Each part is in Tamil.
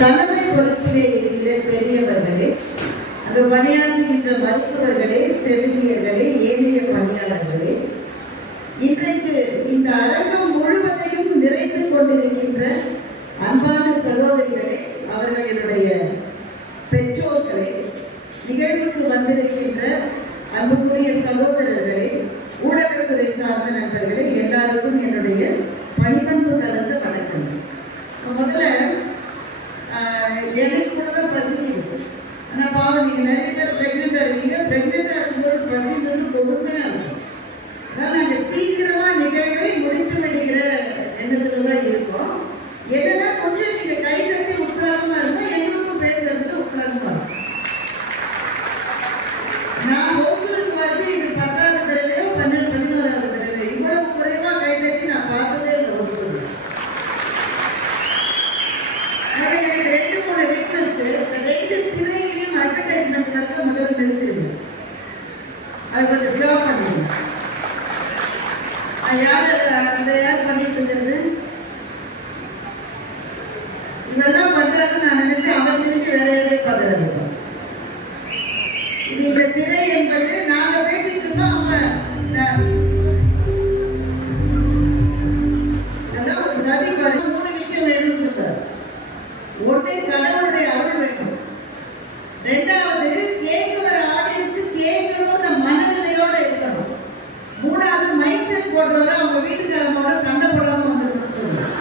தலைமை பொறுப்பிலே இருக்கிற பெரியவர்களே, அங்கு பணியாற்றுகின்ற மருத்துவர்களே, செவிலியர்களே, ஏனைய பணியாளர்களே, இன்றைக்கு இந்த அரங்கம் முழுவதையும் நிறைந்து கொண்டிருக்கின்ற அன்பான சகோதரிகளே, அவர்களுடைய பெற்றோர்களே, நிகழ்வுக்கு வந்திருக்கின்ற அன்புக்குரிய சகோதரர்களே, ஊடகத்துறை சார்ந்த நண்பர்களே, எல்லாருக்கும் என்னுடைய பணிபண்பு கலந்த வணக்கம். முதல்ல எனக்கு கூட தான் பசிக்குது. ஆனால் பாவம் நீங்கள் நிறைய பேர் ப்ரெக்னெண்ட்டாக இருக்கீங்க. ப்ரெக்னெண்ட்டாக இருக்கும்போது பசின்றது கொடுமையாக இருக்கும். அதனால் நாங்கள் சீக்கிரமாக நிகழ்வை முடித்து விடுகிற எண்ணத்தில் தான் இருக்கோம். என்னன்னா கொஞ்சம் நீங்கள் கை தட்டி உற்சாகமாக இருந்தால் எங்களுக்கும் பேசுறதுக்கு உற்சாகமாக இருக்கும். நான் ஓசூருக்கு வந்து இது 10வது தடவையோ 11வது தடவை இவ்வளவு குறைவாக கை தட்டி நான் பார்த்ததே இல்லை ஓசூர். எனக்கு 2-3 ரிக்வெஸ்ட். 2 திரையிலையும் அட்வர்டைஸ்மெண்ட்காக முதல்ல நிறுத்திடுங்க. அதை கொஞ்சம் ஸ்டாப் பண்ணிடுங்க. யார் பண்ணிட்டு இருந்தது? இவெல்லாம் பண்றாருன்னு நான் நினைச்சேன். அவன் திரும்பி வேற யாரையும் பார்க்கறது. இந்த திரை என்பது நாங்க பேசிட்டு இருக்கோம். அவங்க ஒரு சதி பாரு. 3 விஷயம் வேணும்னு சொல்றாரு. ஒண்ணு, கடவுளுடைய அருள் வேண்டும். 2வது, கேட்க வர ஆடியன்ஸ் கேட்கணும்ன்ற மனநிலையோட இருக்கணும். 3வது, மைக் செட் போடுறவரை அவங்க வீட்டுக்காரங்களோட சண்டை போடாம வந்துருக்கணும்.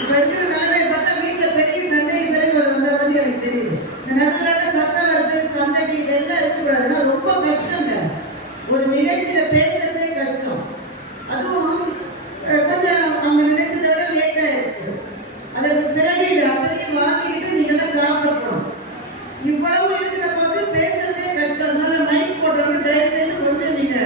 இப்ப இருக்கிற நிலைமை பார்த்தா வீட்டுல பெரிய சண்டைக்கு பிறகு ஒரு வந்த மாதிரி எனக்கு தெரியுது. இந்த நடுவில் சத்தம் வருது, சந்தடி, இதெல்லாம் இருக்கக்கூடாதுன்னா ரொம்ப கஷ்டங்க. ஒரு நிகழ்ச்சியில பேசுறதே கஷ்டம். அதுவும் கொஞ்சம் அவங்க நினைச்சதை விட லேட் ஆயிடுச்சு. அதற்கு பிறகு இது அத்தனையும் வாங்கிக்கிட்டு நீங்கள்லாம் சாப்பிடணும். இவ்வளவு இருக்கிற போது பேசுறதே கஷ்டம். அதனால மைக் போடுறவங்க தயவு செய்து கொஞ்சம் நீங்க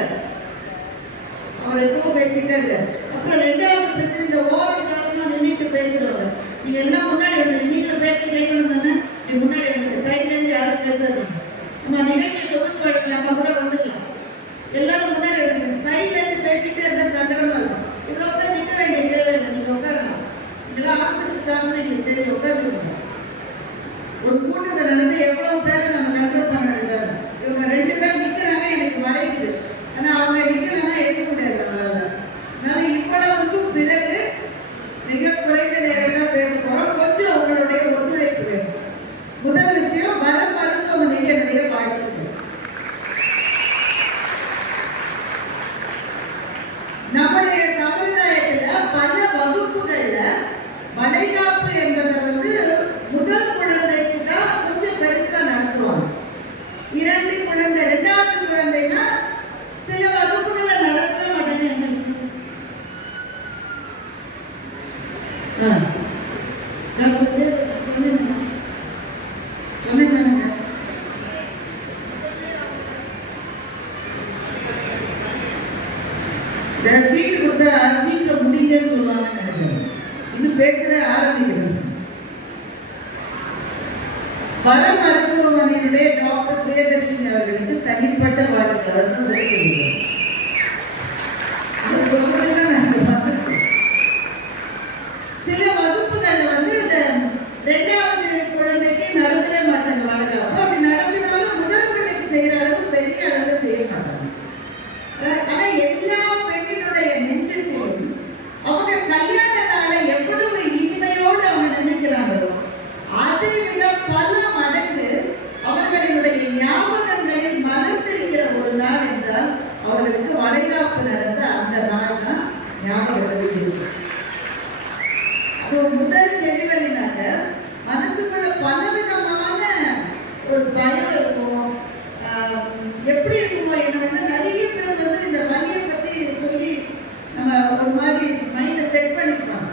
அவர் எப்பவும் பேசிக்கிட்டே இருக்க. அப்புறம் 2வது பிரச்சனை, இந்த ஓவர் காலமாக நின்றுட்டு பேசுறவங்க. நீங்க எல்லாம் முன்னாடி நீங்களும் பேச கேட்கணும் தானே. முன்னாடி சைட்ல இருந்து யாரும் பேசாதீங்க. நம்ம நிகழ்ச்சியை தொகுத்து வழக்கலாமா கூட வந்துடலாம். எல்லாரும் முன்னாடி இருக்கணும். சைட்ல இருந்து பேசிக்கிட்டே இருந்தா சங்கடமா இருக்கும். இவ்வளவு பேர் நிற்க வேண்டிய தேவையில்லை. நீங்க உட்காரலாம். இதெல்லாம் ஹாஸ்பிட்டல் ஸ்டாஃப்னு எங்களுக்கு தெரியும். உட்காந்துருக்கோம். ஒரு கூட்டத்தை நடந்து எவ்வளவு பேரை நம்ம கண்ட்ரோல் பண்ண வேண்டியது. இவங்க 2 பேர் நிற்கிறாங்க, எனக்கு மறைக்குது. ஆனா அவங்க நிற்கலன்னா எடுக்க முடியாது நம்மளால. அதனால இவ்வளவுக்கும் பிறகு மிக குறைந்த நேரம் தான் பேச போறோம். கொஞ்சம் உங்களுடைய ஒத்துழைப்பு வேணும். முதல் விஷயம், வர மருத்துவமனைக்கு என்னுடைய வாழ்த்துக்கள். நம்முடைய சமுதாயத்துல பல வகுப்புகள்ல வளைகாப்பு என்பதை வந்து முதல் குழந்தைக்கு தான் கொஞ்சம் பெருசா நடத்துவாங்க. 2 குழந்தை, 2வது குழந்தைன்னா சில வகுப்புகளை நடத்தவே மாட்டாங்க. என்ன விஷயம்? சீட்டு கொடுத்தா சீக்கிரம் முடிஞ்சேன்னு சொல்லுவாங்க. இன்னும் பேசவே ஆரம்பிக்கணும். வர மருத்துவமனையினுடைய டாக்டர் பிரியதர்ஷினி அவர்களுக்கு தனிப்பட்ட வாழ்த்துக்கள். அதான் சொல்லிக்கிறீங்க. சில வகுப்புகள்ல வந்து இந்த 2வது குழந்தைக்கு நடத்தவே மாட்டாங்க வளர்க்க. அப்படி நடத்தினாலும் முதல் குழந்தைக்கு செய்யற அளவு பெரிய அளவு செய்ய மாட்டாங்க. ஆனா எல்லா பெண்ணினுடைய நெஞ்சத்திலும் அவங்க கல்யாண நாளை எவ்வளவு இனிமையோடு அவங்க நினைக்கிறாங்களோ அதை விட பல மடங்கு அவர்களுடைய ஞாபகங்களில் மலர்ந்திருக்கிற ஒரு நாள் என்றால் அவர்களுக்கு வளைகாப்பு நடந்த அந்த நாள் தான் ஞாபகத்தில் இருக்கு. அது முதல் டெலிவரினால மனசுக்குள்ள பலவிதமான ஒரு பயம் இருக்கும். எப்படி இருக்குமோ என்ன நிறைய பேர் வந்து இந்த வலியை பத்தி சொல்லி நம்ம ஒரு மாதிரி மைண்டை செட் பண்ணிக்குவாங்க.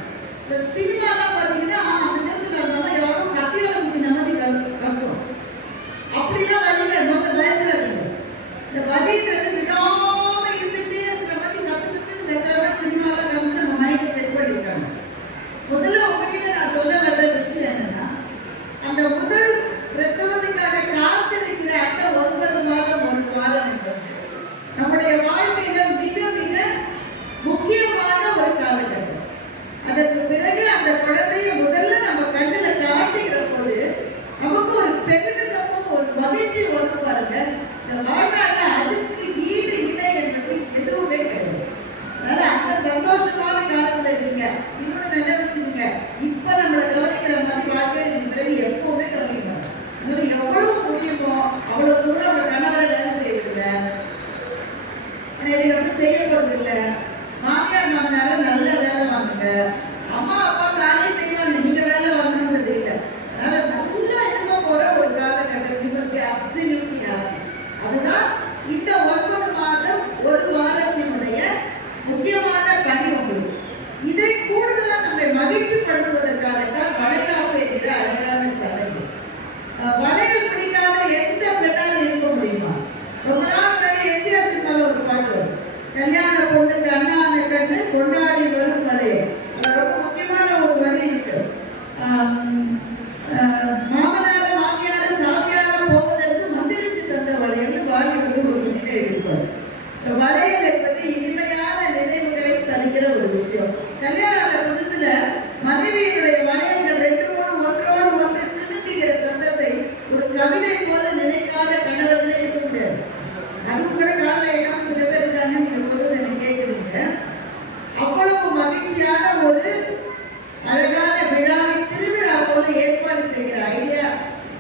சினிமாலாம் பார்த்தீங்கன்னா அந்த நேரத்தில் அந்த யாரும் கத்தியால முடி நமதி கக்கும். அப்படிலாம் வலியில நம்ம பயப்படாதீங்க. இந்த வலின்றது விடாம இருந்துட்டே இருக்கிற மாதிரி கத்துற மாதிரி சினிமாலாம் காமிச்சு நம்ம மைண்டை செட் பண்ணிருக்காங்க. முதல்ல உங்ககிட்ட நான் சொல்ல வர்ற விஷயம் என்னன்னா, அந்த முதல் பிரசவத்துக்காக காத்திருக்கிற அந்த 9 மாதம் 1 வாரம் என்பது நம்முடைய வாழ்க்கையில மிக மிக முக்கியமான ஒரு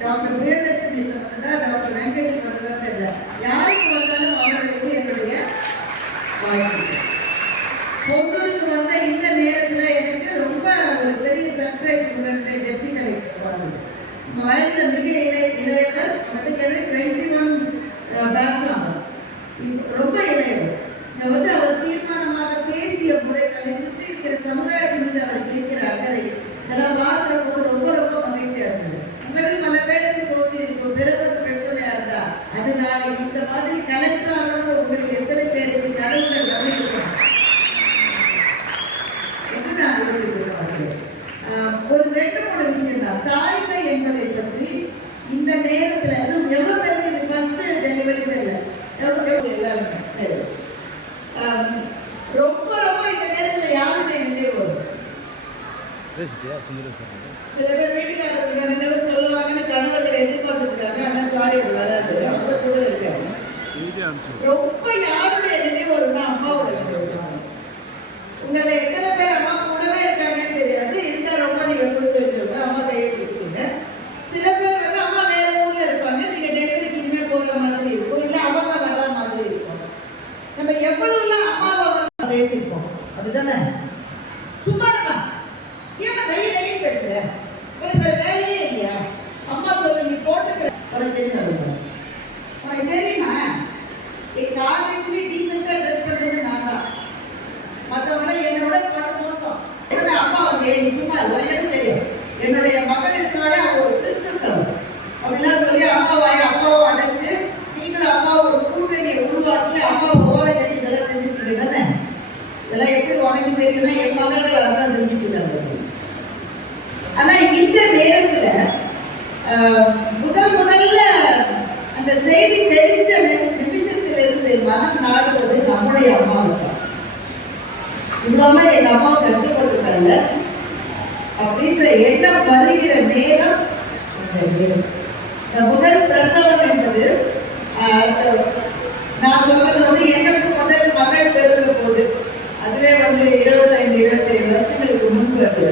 டாக்டர் பிரியதர்ஷினி வந்ததா, டாக்டர் வெங்கடேஷ் வந்ததா தெரியல. யாருக்கு வந்தாலும் அவர்களுக்கு என்னுடைய வாழ்த்துக்கள். ஒசூருக்கு வந்த இந்த நேரத்தில் எனக்கு ரொம்ப ஒரு பெரிய சர்ப்ரைஸ் உங்களுடைய டெப்டி கலெக்டர் வாழ்ந்தது. வயதில் மிக இளையவர், வந்து 21 பேட்ச் ஆகும், ரொம்ப இளையவர். வந்து அவர் தீர்மானமாக பேசிய முறை, தன்னை சுற்றி இருக்கிற சமுதாயத்தின் மீது அவர் இருக்கிற அக்கறை, இதெல்லாம் பார்க்கிற போது ரொம்ப ரொம்ப மகிழ்ச்சியா இருந்தது. உங்களில் பல பேருக்கு தோற்றி இருக்கும், பிறப்பது பெற்றோரையா இருந்தா அது நாளைக்கு இந்த மாதிரி கலெக்டர் ஆகணும். உங்களில் எத்தனை பேருக்கு கடவுள் நம்பி இருக்கும் என்று நான் யோசிக்கிறேன். ஒரு 2-3 விஷயம் தான். தாய்மை என்பதை பற்றி இந்த நேரத்தில் எவ்வளவு பேருக்கு இது ஃபர்ஸ்ட் டெலிவரி தெரியல, எவ்வளவு எல்லாருமே சரி. ரொம்ப ரொம்ப இந்த நேரத்தில் யாருமே நினைவு வரும். சில பேர் வீட்டுக்காரர்கள் நினைவு சொல்லுவாங்கன்னு கணவர்கள் எதிர்பார்த்துருக்காங்க. ஆனால் சாரி வராது, அவங்க கூட இருக்காங்க. ரொம்ப யாருடைய நினைவு வரும்னா அம்மாவோட நினைவு. உங்களை எத்தனை பேர் அம்மா கூடவே இருக்காங்கன்னு தெரியாது. இருந்தா ரொம்ப நீங்க கொடுத்து வச்சிருங்க, அம்மா கையை பிடிச்சிங்க. சில பேர் வந்து அம்மா வேற ஊர்ல இருப்பாங்க, நீங்க டெலிவரிக்கு இனிமே போற மாதிரி இருக்கும், இல்ல அவங்க வர்ற மாதிரி இருக்கும். நம்ம எவ்வளவுலாம் அம்மாவை வந்து பேசியிருப்போம், அப்படிதானே? சும்மா இருப்பா, ஏன் தைரியம் பேசுற, உனக்கு வேற வேலையே இல்லையா? அம்மா சொல்ல நீ போட்டுக்கிற உனக்கு தெரியும். உனக்கு தெரியுமா, என் காலேஜ்ல டீசெண்டா ட்ரெஸ் பண்றது நான் தான், மற்றவங்கள என்னோட போட மோசம். என்னோட அப்பா வந்து நீ சும்மா எனக்கு தெரியும், என்னுடைய மகள் இருக்காலே அவ ஒரு பிரின்சஸ் அப்படிலாம் சொல்லி அம்மாவை அடைச்சு நீங்களும் அம்மாவை ஒரு கூட்டணியை உருவாக்கி அம்மாவை ஓர கட்டி இதெல்லாம் செஞ்சுட்டு தானே. இதெல்லாம் எப்படி உனக்கு தெரியும்னா என் மகள் அதான் செஞ்சுட்டு இருக்காங்க. ஆனா இந்த நேரத்துல முதல்ல அந்த செய்தி தெரிஞ்ச நிமிஷத்திலிருந்து மனம் நாடுவது நம்முடைய அம்மாவுக்கு. இல்லாம எங்க அம்மா கஷ்டப்பட்டுருக்காங்க அப்படின்ற எண்ணம் வருகிற நேரம் இந்த நேரம். முதல் பிரசவம் என்பது நான் சொல்றது வந்து எனக்கு முதல் மகள் பிறந்த போது, அதுவே வந்து 25-27 வருஷங்களுக்கு முன்பு. அது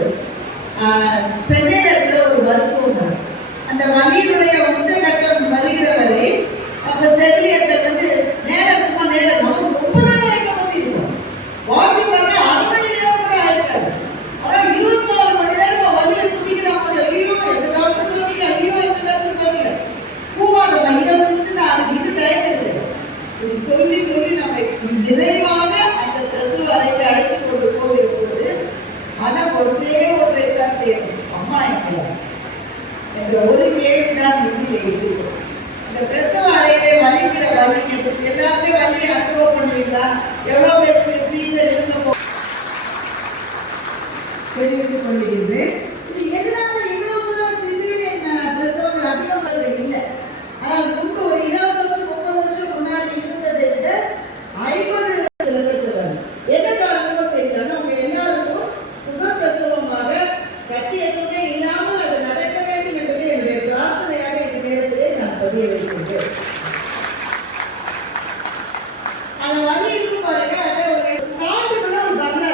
சென்னையில இருக்கிற ஒரு மருத்துவமனை. அந்த வலியினுடைய உச்சகட்டம் வருகிற வரை அப்ப செவிலியர்கள் வந்து நேரம் இருக்குமா, நேரம் நமக்கு ரொம்ப நேரம் ஆயிட்ட போது இருக்கும். வாட்சி பார்த்தா 1/2 மணி நேரம் கூட ஆயிருக்காது. ஆனா 24 மணி நேரம் வலியை குத்திக்கிற போது ஐயோ எந்த டாக்டர் கவனிக்கல, ஐயோ எந்த நர்ஸ் கவனிக்கல, கூவாதம்மா 20 நிமிஷம் தான், அதுக்கு இன்னும் டைம் இருக்குது. இப்படி சொல்லி சொல்லி நம்ம நிறைவாக அந்த பிரசவ அறைக்கு அழைத்து கொண்டு போகிற போது மனம் ஒன்றை தான் தேடும், அம்மா எங்க என்ற ஒரு கேள்விதான் நெஞ்சிலே இருக்கு. அந்த பிரசவ அறையிலே வலிக்கிற வலி, எல்லாருமே வலியை அனுபவம் பண்ணுவீங்களா? எவ்வளவு பேருக்கு சீசன் இருக்க தெரிவித்துக் கொண்டிருக்கிறேன். இது எதனால இவ்வளவு தூரம் சிசேரியன் பிரசவம் அதிகமாக இல்லை. ஆனால் முன்பு ஒரு 20-30 வருஷம் முன்னாடி இருந்ததை விட 50 என்ன காரணமோ தெரியல, அவங்க எல்லாருக்கும் சுக பிரசவமாக கட்டி எதுவுமே இல்லாமல் அது நடக்க வேண்டும் என்பது என்னுடைய பிரார்த்தனையாக இந்த நேரத்திலே நான் பதிய வைக்கின்றேன். அந்த வழி இருக்கும் பாருங்க, அதை ஒரு காட்டுக்குள்ள ஒரு பங்களா,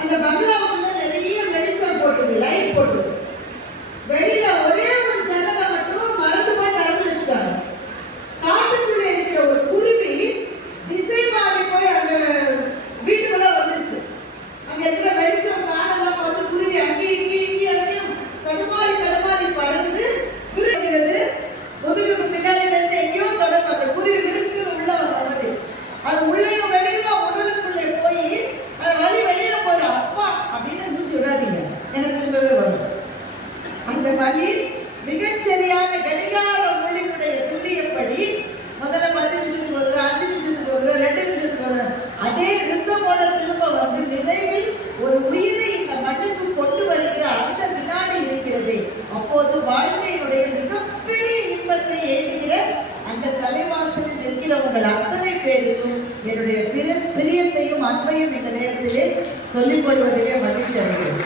அந்த பங்களாவுக்குள்ள நிறைய வெளிச்சம் போட்டுது, லைட் போட்டு, வெளியில ஒரே ஒரு ஜன்னலை மட்டும் மறந்து போய் திறந்து வச்சிட்டாங்க. காட்டுக்குள்ள இருக்கிற ஒரு குருவி திசை மாறி போய் அந்த வீட்டுக்குள்ள வந்துருச்சு. அங்க இருக்கிற வெளிச்சம் காரெல்லாம் பார்த்து குருவி அங்கேயும் அங்கேயும் தடுமாறி பறந்து விரும்புகிறது. முதுகுக்கு பின்னாடில இருந்து எங்கேயோ தொடங்கும். அந்த குருவி விரும்பி உள்ள வருது. அது உள்ளேயும் வெளியுமா உடலுக்குள்ளே போய் அந்த வலி வெளியில போயிடும். அப்பா அப்படின்னு மூச்சு விடாதீங்க, எனக்கு திரும்பவே வரும். அந்த வலி மிகச்சரியான கடிகார மொழியினுடைய துல்லியப்படி முதல்ல 10 நிமிஷத்துக்கு வருது, 5 நிமிஷத்துக்கு வருது, 2 நிமிஷத்துக்கு வருது, அதே ரித்தமோட திரும்ப வந்து நிறைவில் ஒரு உயிரை இந்த மண்ணுக்கு கொண்டு வருகிற அந்த வினாடி இருக்கிறது. அப்போது வாழ்க்கையினுடைய மிகப்பெரிய இன்பத்தை ஏற்றுகிற அந்த தலைவாசலில் நிற்கிறவங்கள் அத்தனை பேருக்கும் என்னுடைய பிரியத்தையும் அன்பையும் இந்த நேரத்திலே சொல்லிக் கொள்வதிலே மகிழ்ச்சி அடைகிறேன்.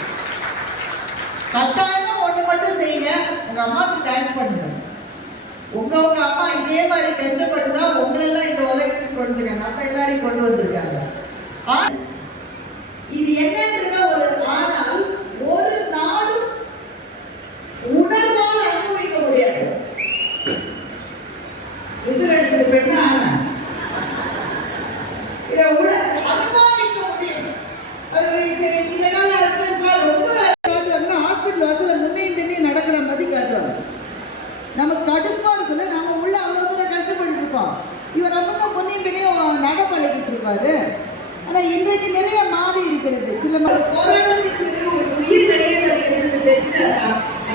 கட்டாயமா ஒண்ணு மட்டும் செய்யுங்க, உங்க அம்மாவுக்கு தேங்க் பண்ணுங்க. உங்க அம்மா இதே மாதிரி கஷ்டப்பட்டுதான் உங்களெல்லாம் இந்த உலகத்துக்கு கொண்டு மற்ற எல்லாரையும் கொண்டு வந்திருக்காங்க. இது என்னன்றத ஒரு ஆனால் ஒரு நாடும் உணர்வால் அனுபவிக்க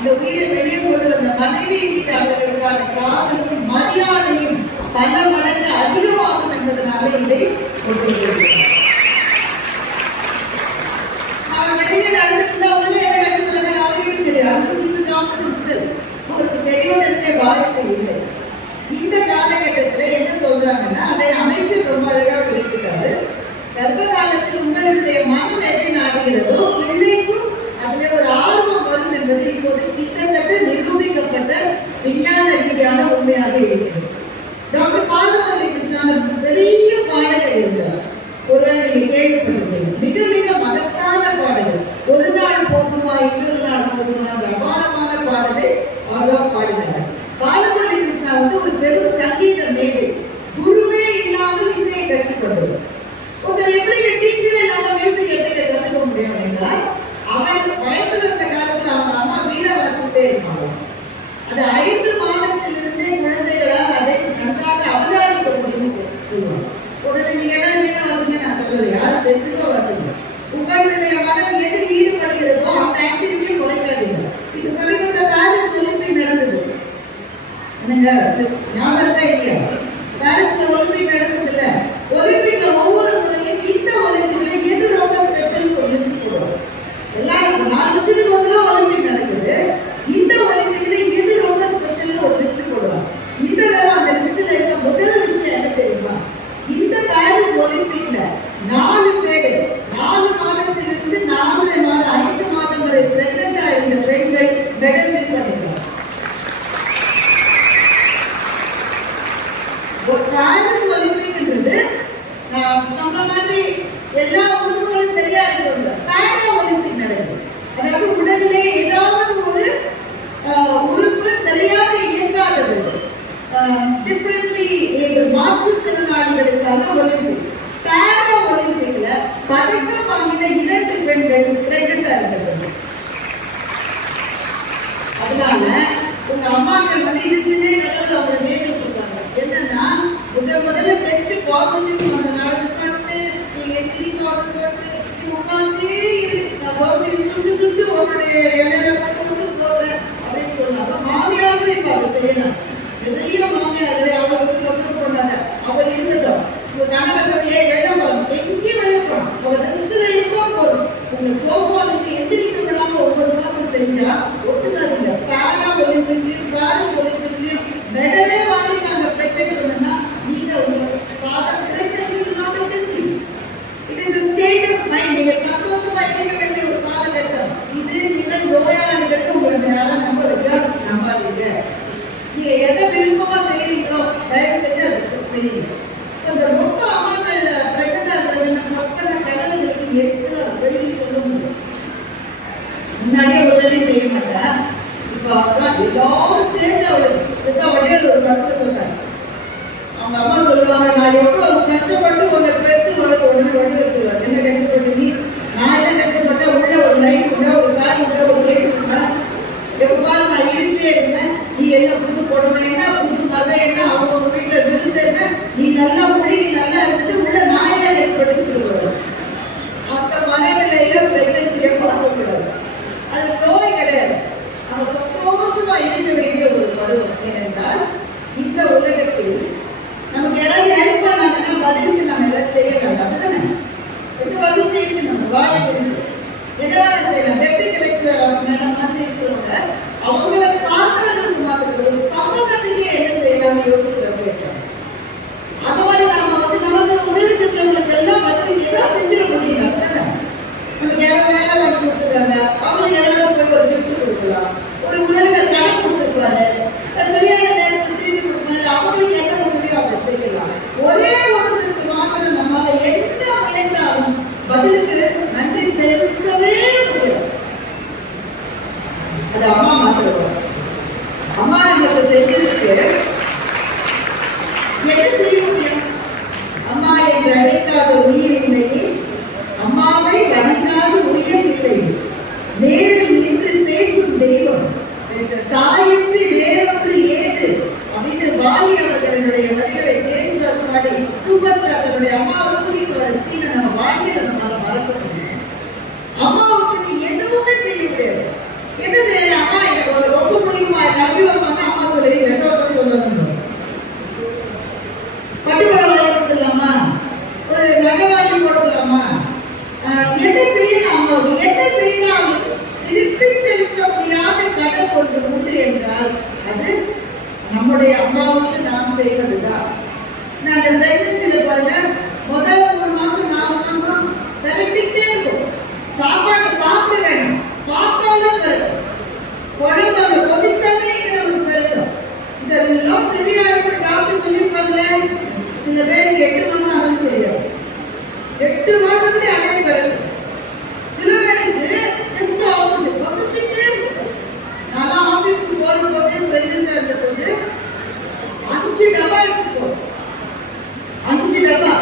அந்த உயிரை வெளியே கொண்டு வந்த மனைவியின் மீது அவர்களுக்கான காதலும் மரியாதையும் பல மடங்கு அதிகமாகும் என்பதனால இதை கொண்டிருக்கிறது. அவர் வெளியே நடந்துட்டு உள்ள என்ன கஷ்டப்படுறாங்க அவங்களுக்கு தெரியாது. அவருக்கு தெரிவதற்கே வாய்ப்பு இல்லை. இந்த காலகட்டத்தில் என்ன சொல்றாங்கன்னா, அதை அமைச்சர் ரொம்ப அழகா குறிப்பிட்டாரு. கர்ப்ப காலத்தில் உங்களுடைய மனம் எதை நாடுகிறதோ பிள்ளைக்கும் அதுல ஒரு ஆர்வம் வரும் என்பது இப்போது கிட்டத்தட்ட நிரூபிக்கப்பட்ட விஞ்ஞான ரீதியான உண்மையாக இருக்கிறது. டாக்டர் பாலமுரளி கிருஷ்ணன் பெரிய பாடகர் இருந்தார். ஒருவேளை நீங்க கேள்விப்பட்டிருப்பீங்க. மிக மிக மகத்தான பாடகர். ஒரு நாள் போதுமா இன்னொரு நாள் போதுமா என்ற அபாரமான பாடலை அவர்தான் பாடினார். பாலமுரளி கிருஷ்ணா ஒரு பெரும் சங்கீத மேதை. குருவே இல்லாமல் இசையை கற்றுக்கொண்டவர். ஒருத்தர் எப்படி டீச்சரே இல்லாம மியூசிக் எப்படி கற்றுக்க முடியும் என்றால், அவர் வயத்துல இருந்த காலத்துல அவங்க அம்மா வீணை வாசிட்டே இருப்பாங்க. அது 5 மாதத்திலிருந்தே குழந்தைகளால் அதை நன்றாக அவதானிக்க முடியும் சொல்லுவாங்க. உடனே நீங்க எல்லாரும் வீணை வாசிங்க நான் சொல்லலை, யாரும் தெரிஞ்சுக்கோ வாசிங்க. உங்களுடைய மனம் எதில் ஈடுபடுகிறதோ அந்த ஆக்டிவிட்டியை குறைக்காதீங்க. இப்ப சமீபத்தில் பாரிஸ் ஒலிம்பிக் நடந்தது. என்னங்க ஞாபகம் இல்லையா? பாரிஸ்ல ஒலிம்பிக் நடந்தது இல்ல? ஒலிம்பிக்ல ஒவ்வொரு முறையும் இந்த ஒலிம்பிக்ல எது ரொம்ப ஸ்பெஷல் ஒரு லிஸ்ட் போடுவோம். எல்லாரும் 4 வருஷத்துக்கு ஒரு தடவை ஒலிம்பிக் நடக்குது. இந்த ஒலிம்பிக்ல எது ரொம்ப ஸ்பெஷல் ஒரு லிஸ்ட் போடுவாங்க. இந்த தடவை அந்த லிஸ்ட்ல இருக்க முதல் விஷயம் என்ன தெரியுமா? இந்த பாரிஸ் ஒலிம்பிக்ல 4 பேர் 4 மாதத்திலிருந்து 4 மாதம் 5 மாதம் வரை பிரெக்னண்டா இருந்த பெண்கள் மெடல் வின் பண்ணிருக்காங்க. பாரிஸ் ஒலிம்பிக் என்றது நம்ம மாதிரி எல்லா உறுப்புகளும் சரியா இருக்கிறவங்க. பாரா ஒலிம்பிக் நடக்குது. அதாவது உடலிலே ஏதாவது ஒரு உறுப்பு சரியாக இயங்காதது, டிஃபரெண்ட்லி மாற்றுத்திறனாளிகளுக்கான ஒலிம்பிக். பாரா ஒலிம்பிக்ல பதக்கம் வாங்கின 2 பெண்கள் பிரெக்னண்டா இருந்தது. அதனால உங்க அம்மாக்கள் இதுக்குன்னே நடுவில் அவங்க நேற்று கொடுத்தாங்க. என்னன்னா முதல்ல டெஸ்ட் பாசிட்டிவ் வந்தனால பட்டு உட்காந்தே சுட்டு உன்னுடைய இலையில போட்டு போடுறேன் அப்படின்னு சொன்னாங்க. மாமியார்களே இப்ப அதை செய்யலாம். நிறைய மாமியார்களே அவங்களுக்கு தொந்தரவு பண்ணாத, அவ இருக்கட்டும். உங்க கணவர்கள் ஏன் வெள்ளம் வரும், எங்கேயும் வெளியே போகணும், அவ ரெஸ்ட்ல இருந்தா போதும். உங்க சோஃபால இருந்து எந்திரிக்க விடாம 9 மாசம் செஞ்சா ஒத்துக்காதீங்க. பாரா ஒலிம்பிக்லயும் பாரிஸ் ஒலிம்பிக்லயும் மெடலே வாங்கிட்டாங்க. பிரெக்னன்ட்னா நீங்க சாதாரண pregnancy is not a disease. It is a state of mind. நீங்க சந்தோஷமா இருக்க வேண்டிய ஒரு காலகட்டம் இது. நீங்கள் நோயாளிகளுக்கு உங்களை யாரும் நம்ப வச்சா நம்பாதீங்க. நீங்க எதை விருப்பமா செய்யறீங்களோ தயவு செஞ்சு அதை செய்யுங்க. அந்த ரொம்ப அம்மாக்கள் பிரெக்னண்டா இருக்கிறவங்க ஃபர்ஸ்ட் பண்ண கடவுளுக்கு எரிச்சலா வெளியே சொல்ல முடியும். முன்னாடியே ஒரு வேலையும் செய்ய மாட்டேன். இப்போ அவர்தான் எல்லாரும் சேர்ந்து அவருக்கு வடிவேல் ஒரு படத்துல சொல்றாரு. அவங்க அம்மா சொல்லுவாங்க, நான் எவ்வளவு கஷ்டப்பட்டு உன்னை பெற்று வளர்த்து உடனே வடிவேல் சொல்லுவாங்க, என்ன கஷ்டப்பட்டு நீ? நான் எல்லாம் கஷ்டப்பட்டேன். உள்ள ஒரு லைட் உண்டா, ஒரு ஃபேன் உண்டா, ஒரு கேஸ் உண்டா, எப்ப நான் இருந்தே இருந்தேன். நீ என்ன புது புடவை என்ன, புது நகை என்ன, அவங்க வீட்டுல விருந்து என்ன, நீ நல்லா முழுகி நல்லா இருந்துட்டு உள்ள நான் எல்லாம் கஷ்டப்பட்டு சொல்லுவாங்க. அந்த மனநிலையில பிரெக்னன்சியை பார்க்கக்கூடாது. அது நோய் கிடையாது. நம்ம சந்தோஷமா இருக்க வேண்டிய ஒரு பருவம். ஏனென்றால் இந்த உலகத்தில் நமக்கு யாராவது ஹெல்ப் பண்ணாங்கன்னா பதிலுக்கு நம்ம எதாவது செய்யலாம். அப்படிதானே? எந்த வசதி இருக்கு நம்ம வாய்ப்பு என்ன வேணா செய்யலாம். டெப்டி கலெக்டர் மேடம் மாதிரி இருக்கிறவங்க அவங்கள சார்ந்தவர்களுக்கு மாத்திரம் ஒரு சமூகத்துக்கே என்ன செய்யலாம்னு யோசிக்கிறவங்க இருக்காங்க. அது மாதிரி நாம நமக்கு உதவி செஞ்சவங்களுக்கு எல்லாம் பதிலுக்கு ஏதாவது செஞ்சிட முடியும். அப்படிதானே? நமக்கு யாரும் வேலை வாங்கி கொடுத்துருக்காங்க, அவங்களுக்கு ஏதாவது போய் ஒரு கிஃப்ட் கொடுக்கலாம். ஒரு உறவினர் கடன் கொடுத்துருப்பாரு, சரியான நேரத்தில் திருப்பி கொடுக்கணும். அவங்களுக்கு என்ன உதவியோ அதை செய்யலாம். ஒரே ஒருத்தருக்கு மாத்திரம் நம்மளால என்ன முயன்றாலும் பதிலுக்கு நன்றி செலுத்தவே முடியும். அது அம்மா மாத்திரம். அம்மா நமக்கு செஞ்சதுக்கு என்ன செய்ய முடியும்? அம்மா என்று அழைக்காத உயிர் இல்லை, அம்மாவை வணங்காத உயிர் இல்லை, நேரில் நின்று பேசும் தெய்வம் என்ற தாயின்றி வேறொன்று ஏது அப்படின்னு வாலி அவர்களுடைய வரிகளை ஜேசுதாஸ் பாடி சூப்பர் ஸ்டார் தன்னுடைய அம்மாவை தூக்கிட்டு வர சீனை நம்ம வாழ்க்கையில நம்மளால மறக்க முடியும். அம்மாவுக்கு நீ எதுவுமே செய்ய முடியாது. என்ன செய்யற? அம்மா எனக்கு ஒரு செய்வதுதான். நான் அந்த பிரெக்னன்சில பாருங்க, முதல் 3 மாசம் 4 மாசம் விரட்டிக்கிட்டே இருக்கும். சாப்பாடு சாப்பிட வேணும், பார்த்தாலும் பெறட்டும். குழம்பு அந்த கொதிச்சாலே இங்க நமக்கு பெறட்டும். இதெல்லாம் சரியா இருக்கும் டாக்டர் சொல்லியிருப்பாங்களே. சில பேருக்கு 8 மாசம் ஆனது தெரியாது. 8 மாசத்துல அதே பெறட்டும். சில பேருக்கு ஜஸ்ட் ஆப்போசிட் பசிச்சுட்டே இருக்கும். நல்லா ஆபீஸ்க்கு போகும்போது பிரெக்னெண்டா இருந்த போது 5 டப்பா எடுத்துப்போம். 5 டப்பா.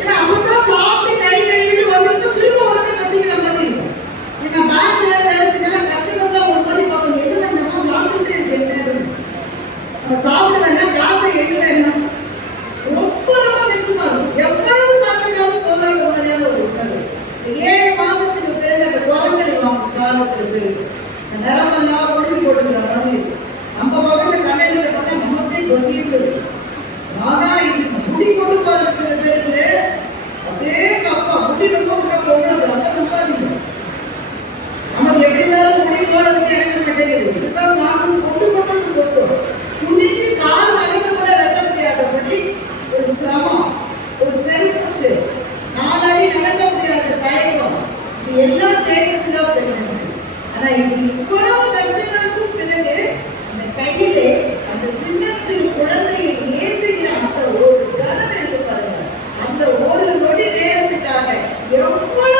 ஏன்னா அவங்க சாப்பிட்டு கை கழுவிட்டு வந்துட்டு திரும்ப உடனே பசிக்கிற மாதிரி இருக்கும். ஏன்னா பேங்க்ல வேலை செஞ்சா கஸ்டமர்ஸ் எல்லாம் ஒரு மாதிரி பார்ப்பாங்க, என்ன வேண்டாமா சாப்பிட்டுட்டே இருக்கேன், நம்ம சாப்பிட வேண்டாம், காசை எட்டு வேணும். ரொம்ப ரொம்ப கஷ்டமா இருக்கும். எவ்வளவு சாப்பிட்டாலும் போதாத மாதிரியான ஒரு உணர்வு. 7 மாசத்துக்கு பிறகு அந்த குரங்களை வாங்கும் கால சில பேருக்கு நிறமெல்லாம் ஒழுங்கு போட்டுக்கிற மாதிரி இருக்கும். நம்ம பக்கத்துல கண்ணையில பார்த்தா நமக்கே கொத்திட்டு இருக்கும். ஆனா இது முடி கொண்டு போறது சில பேருக்கு அப்படியே கப்பா முடி ரொம்ப கொண்ட போடுறது அதை நம்பாதீங்க. நமக்கு எப்படி இருந்தாலும் முடி போடுறதுக்கு இறங்க மாட்டேங்குது. இதுதான் சாதம் கொண்டு கொண்டு கொட்டும். குனிச்சு கால் நகத்தை கூட வெட்ட முடியாதபடி ஒரு சிரமம், ஒரு பெருமூச்சு, 4 அடி நடக்க முடியாத தயக்கம், இது எல்லாம் சேர்ந்ததுதான் பிரெக்னன்சி. ஆனா இது இவ்வளவு கஷ்டங்களுக்கும் பிறகு அந்த கையிலே அந்த சின்ன சிறு குழந்தையை ஏந்துகிற அந்த ஒரு கணம் இருக்கு பாருங்க, அந்த ஒரு நொடி நேரத்துக்காக எவ்வளவு